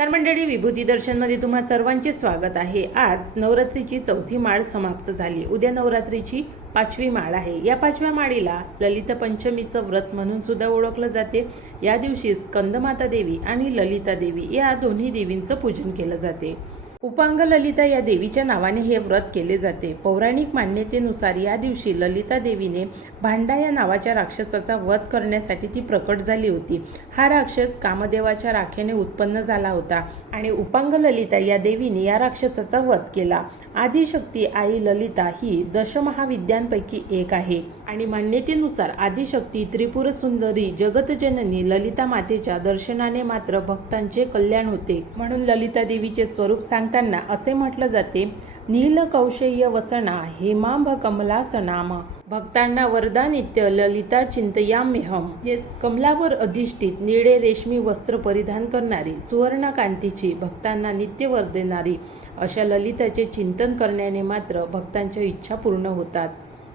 नमस्कार मंडळी विभूती दर्शनमध्ये तुम्हा सर्वांचे स्वागत आहे. आज नवरात्रीची चौथी माळ समाप्त झाली. उद्या नवरात्रीची पाचवी माळ आहे. या पाचव्या माळीला ललित पंचमीचं व्रत म्हणून सुद्धा ओळखलं जाते. या दिवशी स्कंदमाता देवी आणि ललिता देवी या दोन्ही देवींचं पूजन केलं जाते. उपांग ललिता या देवीच्या नावाने हे व्रत केले जाते. पौराणिक मान्यतेनुसार या दिवशी ललिता देवीने भांडा या नावाच्या राक्षसाचा वध करण्यासाठी ती प्रकट झाली होती. हा राक्षस कामदेवाच्या राखेने उत्पन्न झाला होता आणि उपांग ललिता या देवीने या राक्षसाचा वध केला. आदिशक्ती आई ललिता ही दशमहाविद्यांपैकी एक आहे. आणि मान्यतेनुसार आदिशक्ती त्रिपुर सुंदरी जगतजननी ललिता मातेच्या दर्शनाने मात्र भक्तांचे कल्याण होते. म्हणून ललिता देवीचे स्वरूप सांगताना असे म्हटलं जाते नील कौशेय वसना हेमांभ कमलासनाम. भक्तांना वरदानित्य ललिता चिंतयाम्यहम जे कमलावर अधिष्ठित निळे रेशमी वस्त्र परिधान करणारी सुवर्णकांतीची भक्तांना नित्य वर देणारी अशा ललिताचे चिंतन करण्याने मात्र भक्तांच्या इच्छा पूर्ण होतात.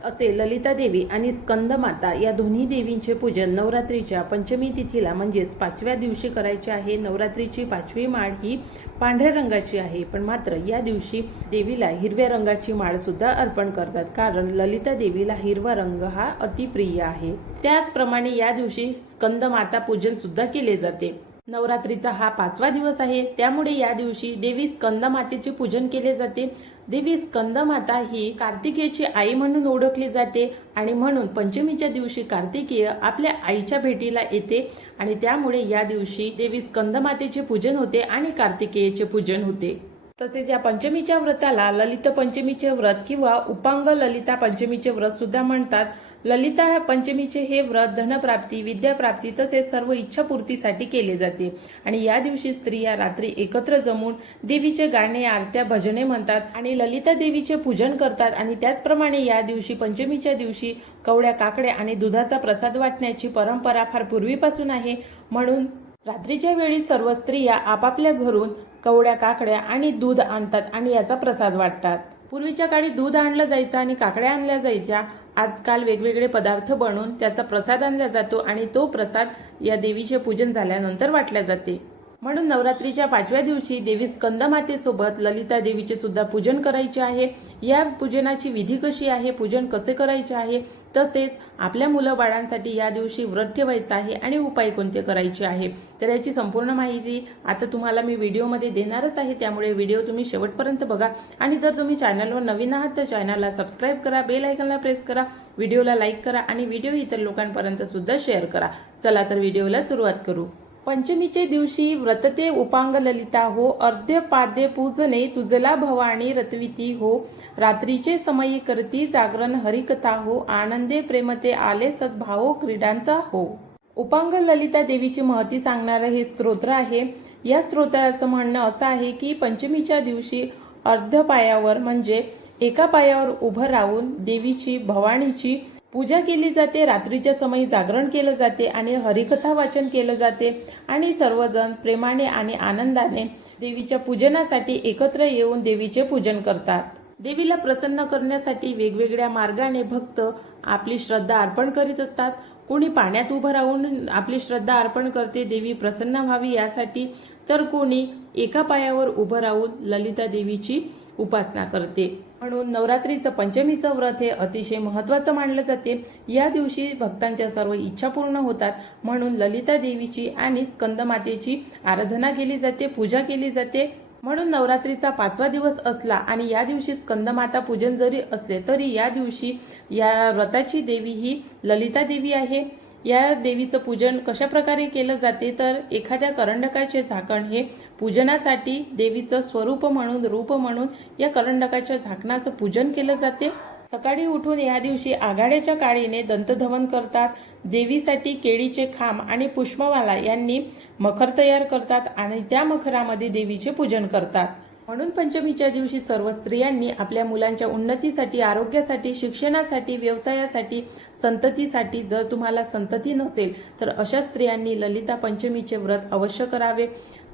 असे ललिता देवी आणि स्कंदमाता या दोन्ही देवींचे पूजन नवरात्रीच्या पंचमी तिथीला म्हणजेच पाचव्या दिवशी करायचे आहे. नवरात्रीची पाचवी माळ ही पांढऱ्या रंगाची आहे पण मात्र या दिवशी देवीला हिरव्या रंगाची माळसुद्धा अर्पण करतात कारण ललिता देवीला हिरवा रंग हा अतिप्रिय आहे. त्याचप्रमाणे या दिवशी स्कंदमाता पूजन सुद्धा केले जाते. नवरात्रीचा हा पाचवा दिवस आहे. त्यामुळे या दिवशी देवी स्कंदमातेचे पूजन केले जाते. देवी स्कंदमाता ही कार्तिकेयची आई म्हणून ओळखली जाते आणि म्हणून पंचमीच्या दिवशी कार्तिकेय आपल्या आईच्या भेटीला येते आणि त्यामुळे या दिवशी देवी स्कंदमातेचे पूजन होते आणि कार्तिकेयचे पूजन होते. तसेच या पंचमीच्या व्रताला ललित पंचमीचे व्रत किंवा उपांग ललिता पंचमीचे व्रत सुद्धा म्हणतात. ललिता ह्या पंचमीचे हे व्रत धनप्राप्ती विद्याप्राप्ती तसेच सर्व इच्छापूर्तीसाठी केले जाते. आणि या दिवशी स्त्रिया रात्री एकत्र जमून देवीचे गाणे आरत्या भजने म्हणतात आणि ललिता देवीचे पूजन करतात. आणि त्याचप्रमाणे या दिवशी पंचमीच्या दिवशी कवड्या काकड्या आणि दुधाचा प्रसाद वाटण्याची परंपरा फार पूर्वीपासून आहे. म्हणून रात्रीच्या वेळी सर्व स्त्रिया आपापल्या घरून कवड्या काकड्या आणि दूध आणतात आणि याचा प्रसाद वाटतात. पूर्वीच्या काळी दूध आणलं जायचं आणि काकड्या आणल्या जायच्या. आजकाल वेगवेगळे पदार्थ बनवून त्याचा प्रसाद आणला जातो आणि तो प्रसाद या देवीचे पूजन झाल्यानंतर वाटल्या जाते. म्हणून नवरात्रीच्या पाचव्या दिवशी देवी स्कंदमातेसोबत ललिता देवीचे सुद्धा पूजन करायचे आहे. या पूजनाची विधी कशी आहे पूजन कसे करायचे आहे तसेच आपल्या मुलं बाळांसाठी या दिवशी व्रत ठेवायचं आहे आणि उपाय कोणते करायचे आहे तर याची संपूर्ण माहिती आता तुम्हाला मी व्हिडिओमध्ये देणारच आहे. त्यामुळे व्हिडिओ तुम्ही शेवटपर्यंत बघा. आणि जर तुम्ही चॅनलवर नवीन आहात तर चॅनलला सबस्क्राईब करा बेल आयकनला प्रेस करा व्हिडिओला लाईक करा आणि व्हिडिओ इतर लोकांपर्यंत सुद्धा शेअर करा. चला तर व्हिडिओला सुरुवात करू. पंचमीचे दिवशी व्रतते उपांग ललिता हो अर्ध्य पाद्य पूजने तुझला भवानी रत्विती हो रात्रीचे समयी करती जागरण हरिकथा हो आनंदे प्रेमते आले सद्भावो क्रीडांत हो. उपांग ललिता देवीची महती सांगणारं हे स्तोत्र आहे. या स्तोत्राचं म्हणणं असं आहे की पंचमीच्या दिवशी अर्ध पायावर म्हणजे एका पायावर उभं राहून देवीची भवानीची पूजा केली जाते रात्रीच्या समयी जागरण केलं जाते आणि हरिकथा वाचन केलं जाते आणि सर्वजण प्रेमाने आणि आनंदाने देवीच्या पूजनासाठी एकत्र येऊन देवीचे पूजन करतात. देवीला प्रसन्न करण्यासाठी वेगवेगळ्या मार्गाने भक्त आपली श्रद्धा अर्पण करीत असतात. कोणी पाण्यात उभं राहून आपली श्रद्धा अर्पण करते देवी प्रसन्न व्हावी यासाठी तर कोणी एका पायावर उभं राहून ललिता देवीची उपासना करते. म्हणून नवरात्रीचं पंचमीचं व्रत हे अतिशय महत्त्वाचं मानलं जाते. या दिवशी भक्तांच्या सर्व इच्छा पूर्ण होतात. म्हणून ललिता देवीची आणि स्कंदमातेची आराधना केली जाते पूजा केली जाते. म्हणून नवरात्रीचा पाचवा दिवस असला आणि या दिवशी स्कंदमाता पूजन जरी असले तरी या दिवशी या व्रताची देवी ही ललिता देवी आहे. या देवीचं पूजन कशा प्रकारे केलं जाते? तर एखाद्या करंडकाचे झाकण हे पूजनासाठी देवीचं स्वरूप म्हणून रूप म्हणून या करंडकाच्या झाकणाचं पूजन केलं जाते. सकाळी उठून या दिवशी आघाड्याच्या काळीने दंतधवन करतात. देवीसाठी केळीचे खांब आणि पुष्पमाला यांनी मखर तयार करतात आणि त्या मखरामध्ये देवीचे पूजन करतात. म्हणून पंचमीच्या दिवशी सर्व स्त्रियांनी आपल्या मुलांच्या उन्नतीसाठी आरोग्यासाठी शिक्षणासाठी व्यवसायासाठी संततीसाठी जर तुम्हाला संतती नसेल तर अशा स्त्रियांनी ललिता पंचमीचे व्रत अवश्य करावे.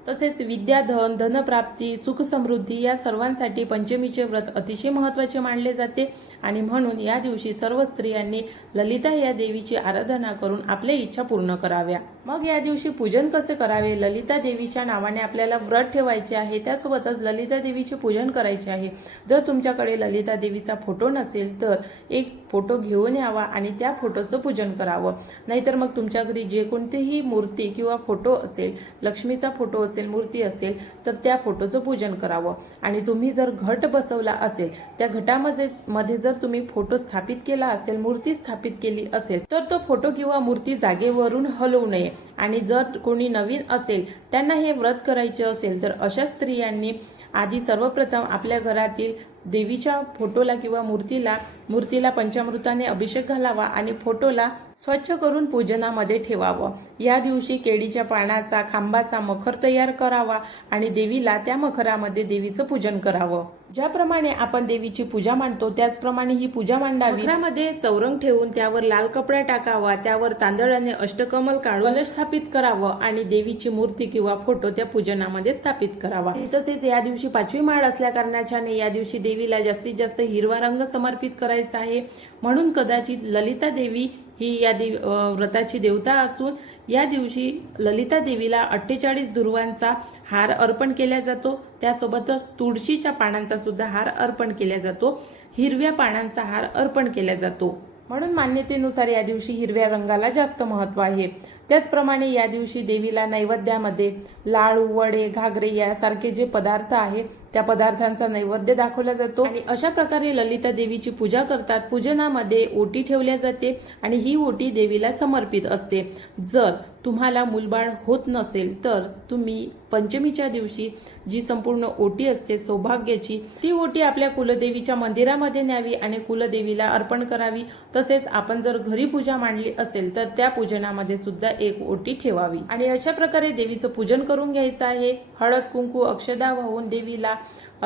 तसेच विद्या धन धनप्राप्ती सुख समृद्धी या सर्वांसाठी पंचमीचे व्रत अतिशय महत्त्वाचे मानले जाते. आणि म्हणून या दिवशी सर्व स्त्रियांनी ललिता या देवीची आराधना करून आपल्या इच्छा पूर्ण कराव्या. मग या दिवशी पूजन कसे करावे? ललिता देवीच्या नावाने आपल्याला व्रत ठेवायचे आहे. त्यासोबतच ललिता देवीचे पूजन करायचे आहे. जर तुमच्याकडे ललिता देवीचा फोटो नसेल तर एक फोटो घेऊन यावा आणि त्या फोटोचं पूजन करावं. नाहीतर मग तुमच्या घरी जे कोणतीही मूर्ती किंवा फोटो असेल लक्ष्मीचा फोटो असेल मूर्ती असेल तर त्या फोटोचं पूजन करावं. आणि तुम्ही जर घट बसवला असेल त्या घटामध्ये मध्ये जर तुम्ही फोटो स्थापित केला असेल मूर्ती स्थापित केली असेल तर तो फोटो किंवा मूर्ती जागेवरून हलवू नये. आणि जर कोणी नवीन असेल त्यांना हे व्रत करायचे असेल तर अशा स्त्रियांनी आधी सर्वप्रथम आपल्या घरातील देवीच्या फोटोला किंवा मूर्तीला मूर्तीला पंचामृताने अभिषेक घालावा आणि फोटोला स्वच्छ करून पूजनामध्ये ठेवावं. या दिवशी केळीच्या पानाचा खांबाचा मखर तयार करावा आणि देवीला त्या मखरामध्ये देवीचं पूजन करावं. ज्याप्रमाणे आपण देवीची पूजा मांडतो त्याचप्रमाणे ही पूजा मांडावी. मखरामध्ये चौरंग ठेवून त्यावर लाल कपडा टाकावा त्यावर तांदळाने अष्टकमल काढून स्थापित करावं आणि देवीची मूर्ती किंवा फोटो त्या पूजनामध्ये स्थापित करावा. तसेच या दिवशी पाचवी माळ असल्या कारणाच्याने या दिवशी देवीला जास्तीत जास्त हिरवा रंग समर्पित करायचा आहे. म्हणून कदाचित ललिता देवी ही या देव व्रताची देवता असून या दिवशी ललिता देवीला अठ्ठेचाळीस दुर्वांचा हार अर्पण केला जातो. त्यासोबतच तुळशीच्या पानांचा सुद्धा हार अर्पण केला जातो. हिरव्या पानांचा हार अर्पण केला जातो. म्हणून मान्यतेनुसार या दिवशी हिरव्या रंगाला जास्त महत्त्व आहे. त्याचप्रमाणे या दिवशी देवीला नैवेद्यामध्ये लाडू वडे घागरे यासारखे जे पदार्थ आहे त्या पदार्थांचा नैवेद्य दाखवला जातो. आणि अशा प्रकारे ललिता देवीची पूजा करतात. पूजनामध्ये ओटी ठेवल्या जाते आणि ही ओटी देवीला समर्पित असते. जर तुम्हाला मूलबाळ होत नसेल तर तुम्ही पंचमीच्या दिवशी जी संपूर्ण ओटी असते सौभाग्याची ती ओटी आपल्या कुलदेवीच्या मंदिरामध्ये न्यावी आणि कुलदेवीला अर्पण करावी. तसेच आपण जर घरी पूजा मांडली असेल तर त्या पूजनामध्ये सुद्धा एक ओटी ठेवावी. आणि अशा प्रकारे देवीचं पूजन करून घ्यायचं आहे. हळद कुंकू अक्षदा वाहून देवीला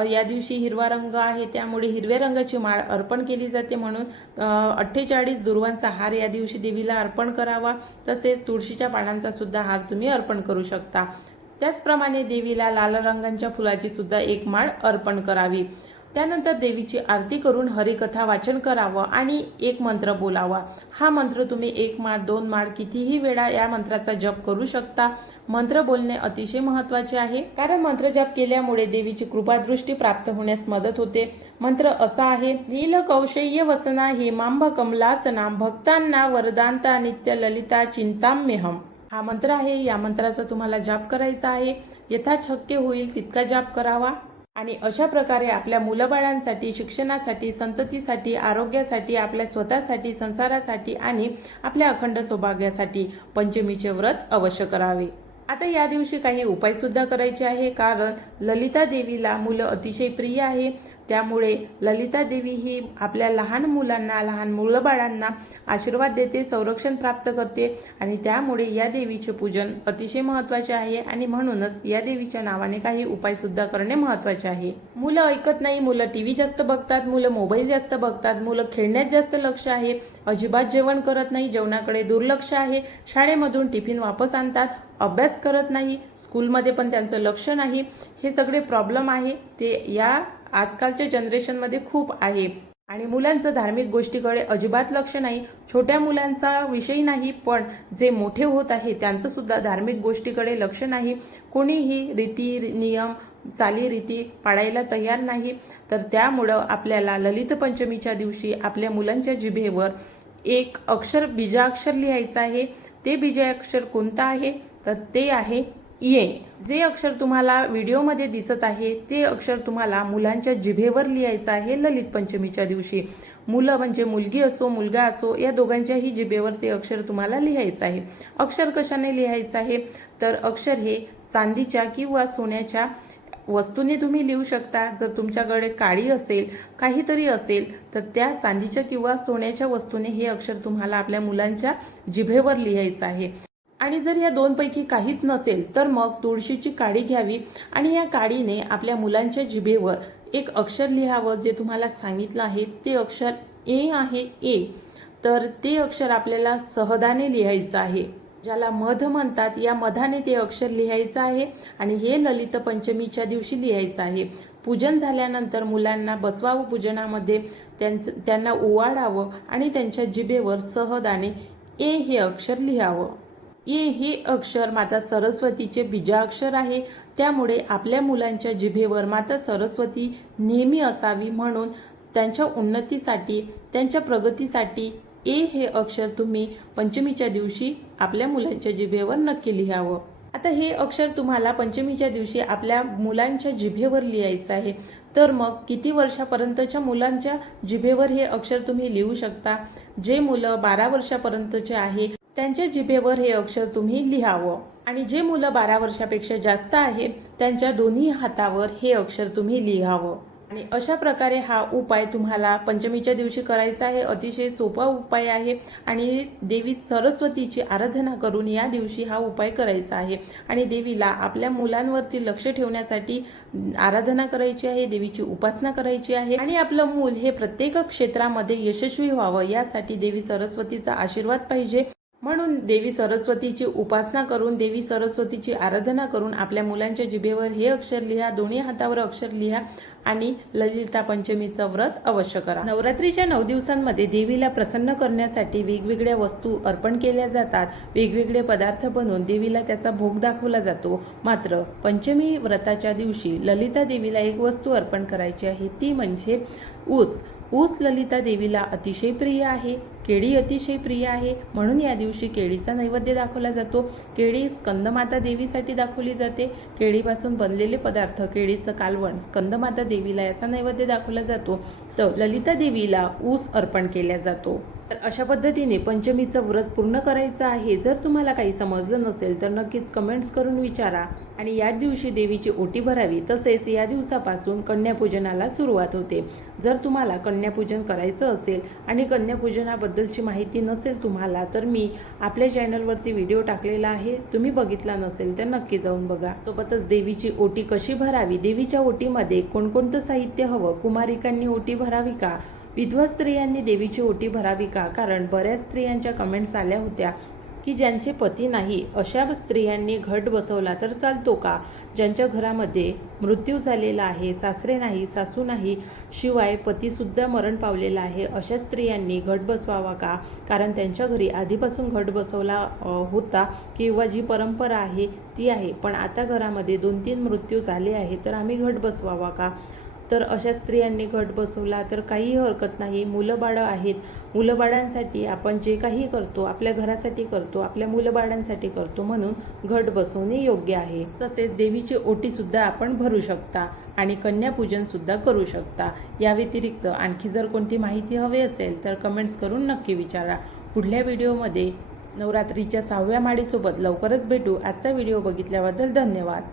या दिवशी हिरवा रंग आहे. त्यामुळे हिरव्या रंगाची माळ अर्पण केली जाते म्हणून अठ्ठेचाळीस दुर्वांचा हार या दिवशी देवीला अर्पण करावा. तसेच तुळशीच्या पानांचा सुद्धा हार तुम्ही अर्पण करू शकता. त्याचप्रमाणे देवीला लाल रंगांच्या फुलाची सुद्धा एक माळ अर्पण करावी. त्यानंतर देवीची आरती करून हरिकथा वाचन करावं आणि एक मंत्र बोलावा. हा मंत्र तुम्ही एक माळ दोन माळ कितीही वेळा या मंत्राचा जप करू शकता. मंत्र बोलणे अतिशय महत्त्वाचे आहे. कारण मंत्र जप केल्यामुळे देवीची कृपादृष्टी प्राप्त होण्यास मदत होते. मंत्र असा आहे नील कौशल्य वसना हेमांब कमलासना भक्तांना वरदांता नित्य ललिता चिंताम्यहम. हा मंत्र आहे. या मंत्राचा तुम्हाला जाप करायचा आहे. यथा यथाशक्य होईल तितका जाप करावा. आणि अशा प्रकारे आपल्या मुलंबाळांसाठी शिक्षणासाठी संततीसाठी आरोग्यासाठी आपल्या स्वतःसाठी संसारासाठी आणि आपल्या अखंड सौभाग्यासाठी पंचमीचे व्रत अवश्य करावे. आता या दिवशी काही उपायसुद्धा करायचे आहे कारण ललिता देवीला मुलं अतिशय प्रिय आहे. त्यामुळे ललिता देवी ही आपल्या लहान मुलांना लहान मुलबाळांना आशीर्वाद देते संरक्षण प्राप्त करते आणि त्यामुळे या देवीचे पूजन अतिशय महत्त्वाचे आहे आणि म्हणूनच या देवीच्या नावाने काही उपाय सुद्धा करणे महत्त्वाचे आहे. मुलं ऐकत नाही मुलं टीव्ही जास्त बघतात मुलं मोबाईल जास्त बघतात मुलं खेळण्यात जास्त लक्ष आहे अजिबात जेवण करत नाही जेवणाकडे दुर्लक्ष आहे शाळेमधून टिफिन वापस आणतात अभ्यास करत नाही स्कूलमध्ये पण त्यांचं लक्ष नाही हे सगळे प्रॉब्लेम आहे. ते या आजकालच्या जनरेशनमध्ये खूप आहे. आणि मुलांचं धार्मिक गोष्टीकडे अजिबात लक्ष नाही. छोट्या मुलांचा विषय नाही पण जे मोठे होत आहे त्यांचं सुद्धा धार्मिक गोष्टीकडे लक्ष नाही. कोणीही रीती नियम चालीरीती पाळायला तयार नाही. तर त्यामुळं आपल्याला ललित पंचमीच्या दिवशी आपल्या मुलांच्या जिभेवर एक अक्षर बीजाक्षर लिहायचं आहे. ते बीजाक्षर कोणतं आहे? तर ते आहे ये. जे अक्षर तुम्हाला व्हिडिओमध्ये दिसत आहे ते अक्षर तुम्हाला मुलांच्या जिभेवर लिहायचं आहे ललित पंचमीच्या दिवशी. मुलं म्हणजे मुलगी असो मुलगा असो या दोघांच्याही जिभेवर ते अक्षर तुम्हाला लिहायचं आहे. अक्षर कशाने लिहायचं आहे? तर अक्षर हे चांदीच्या किंवा सोन्याच्या वस्तूने तुम्ही लिहू शकता. जर तुमच्याकडे काळी असेल काहीतरी असेल तर त्या चांदीच्या किंवा सोन्याच्या वस्तूने हे अक्षर तुम्हाला आपल्या मुलांच्या जिभेवर लिहायचं आहे. आणि जर या दोनपैकी काहीच नसेल तर मग तुळशीची काडी घ्यावी आणि या काडीने आपल्या मुलांच्या जिभेवर एक अक्षर लिहावं जे तुम्हाला सांगितलं आहे. ते अक्षर ए आहे ए. तर ते अक्षर आपल्याला सहदाने लिहायचं आहे. ज्याला मध म्हणतात या मधाने ते अक्षर लिहायचं आहे आणि हे ललित पंचमीच्या दिवशी लिहायचं आहे. पूजन झाल्यानंतर मुलांना बसवावं पूजनामध्ये त्यांचं त्यांना ओवाळावं आणि त्यांच्या जिभेवर सहदाने ए हे अक्षर लिहावं. ए हे अक्षर माता सरस्वतीचे बीजाक्षर आहे. त्यामुळे आपल्या मुलांच्या जिभेवर माता सरस्वती नेहमी असावी म्हणून त्यांच्या उन्नतीसाठी त्यांच्या प्रगतीसाठी ए हे अक्षर तुम्ही पंचमीच्या दिवशी आपल्या मुलांच्या जिभेवर नक्की लिहावं. आता हे अक्षर तुम्हाला पंचमीच्या दिवशी आपल्या मुलांच्या जिभेवर लिहायचं आहे. तर मग किती वर्षापर्यंतच्या मुलांच्या जिभेवर हे अक्षर तुम्ही लिहू शकता? जे मुलं बारा वर्षापर्यंतचे आहे त्यांच्या जिभेवर हे अक्षर तुम्ही लिहावं. आणि जे मुलं बारा वर्षापेक्षा जास्त आहे त्यांच्या दोन्ही हातावर हे अक्षर तुम्ही लिहावं. आणि अशा प्रकारे हा उपाय तुम्हाला पंचमीच्या दिवशी करायचा आहे. अतिशय सोपा उपाय आहे. आणि देवी सरस्वतीची आराधना करून या दिवशी हा उपाय करायचा आहे. आणि देवीला आपल्या मुलांवरती लक्ष ठेवण्यासाठी आराधना करायची आहे देवीची उपासना करायची आहे. आणि आपलं मूल हे प्रत्येक क्षेत्रामध्ये यशस्वी व्हावं यासाठी देवी सरस्वतीचा आशीर्वाद पाहिजे. म्हणून देवी सरस्वतीची उपासना करून देवी सरस्वतीची आराधना करून आपल्या मुलांच्या जिभेवर हे अक्षर लिहा दोन्ही हातावर अक्षर लिहा आणि ललिता पंचमीचं व्रत अवश्य करा. नवरात्रीच्या नऊ दिवसांमध्ये देवीला प्रसन्न करण्यासाठी वेगवेगळ्या वस्तू अर्पण केल्या जातात. वेगवेगळे पदार्थ बनवून देवीला त्याचा भोग दाखवला जातो. मात्र पंचमी व्रताच्या दिवशी ललिता देवीला एक वस्तू अर्पण करायची आहे ती म्हणजे ऊस. ऊस ललिता देवीला अतिशय प्रिय आहे. केळी अतिशय प्रिय आहे. म्हणून या दिवशी केळीचा नैवेद्य दाखवला जातो. केळी स्कंदमाता देवीसाठी दाखवली जाते. केळीपासून बनलेले पदार्थ केळीचं कालवण स्कंदमाता देवीला याचा नैवेद्य दाखवला जातो. तर ललिता देवीला ऊस अर्पण केला जातो. तर अशा पद्धतीने पंचमीचं व्रत पूर्ण करायचं आहे. जर तुम्हाला काही समजलं नसेल तर नक्कीच कमेंट्स करून विचारा आणि या दिवशी देवीची ओटी भरावी. तसेच या दिवसापासून कन्यापूजनाला सुरुवात होते. जर तुम्हाला कन्यापूजन करायचं असेल आणि कन्यापूजनाबद्दलची माहिती नसेल तुम्हाला तर मी आपल्या चॅनलवरती व्हिडिओ टाकलेला आहे. तुम्ही बघितला नसेल तर नक्की जाऊन बघा. सोबतच देवीची ओटी कशी भरावी? देवीच्या ओटीमध्ये कोणकोणतं साहित्य हवं? कुमारिकांनी ओटी भरावी का? विधवा स्त्रियांनी देवीची ओटी भरावी का? कारण बऱ्याच स्त्रियांच्या कमेंट्स आल्या होत्या की ज्यांचे पती नाही अशा स्त्रियांनी घट बसवला तर चालतो का? ज्यांच्या घरामध्ये मृत्यू झालेला आहे सासरे नाही सासू नाही शिवाय पतीसुद्धा मरण पावलेला आहे अशा स्त्रियांनी घट बसवावा का? कारण त्यांच्या घरी आधीपासून घट बसवला होता किंवा जी परंपरा आहे ती आहे. पण आता घरामध्ये दोन तीन मृत्यू झाले आहे तर आम्ही घट बसवावा का? तर अशा स्त्रियांनी घट बसवला तर काहीही हरकत नाही. मुलं बाळं आहेत. मुलं बाळांसाठी आपण जे काही करतो आपल्या घरासाठी करतो आपल्या मुलं बाळांसाठी करतो म्हणून घट बसवणे योग्य आहे. तसेच देवीची ओटीसुद्धा आपण भरू शकता आणि कन्यापूजनसुद्धा करू शकता. या व्यतिरिक्त आणखी जर कोणती माहिती हवी असेल तर कमेंट्स करून नक्की विचारा. पुढल्या व्हिडिओमध्ये नवरात्रीच्या सहाव्या माळीसोबत लवकरच भेटू. आजचा व्हिडिओ बघितल्याबद्दल धन्यवाद.